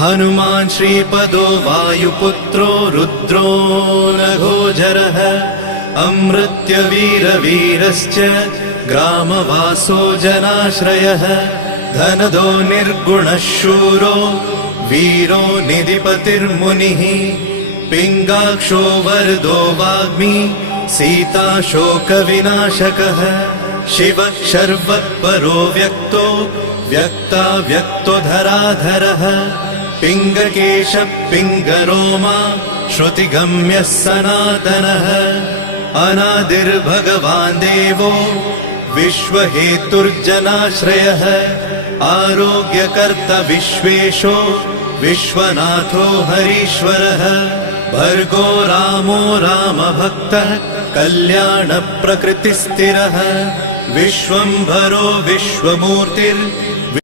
हनुमान् श्रीपदो वायुपुत्रो रुद्रो नघोजरः अमृत्यवीरवीरश्च ग्रामवासो जनाश्रयः धनदो निर्गुणः शूरो वीरो निधिपतिर्मुनिः पिङ्गाक्षो वरदो वाग्मी सीताशोकविनाशकः शिवः शर्वत्परो व्यक्तो व्यक्तो धराधरः पिङ्गकेशः पिङ्गरोमा श्रुतिगम्यः सनातनः अनादिर्भगवान् देवो विश्वहेतुर्जनाश्रयः आरोग्यकर्ता विश्वेशो विश्वनाथो हरीश्वरः भर्गो रामो रामभक्तः कल्याणप्रकृतिस्थिरः विश्वम्भरो विश्वमूर्तिर्विश्वरूपो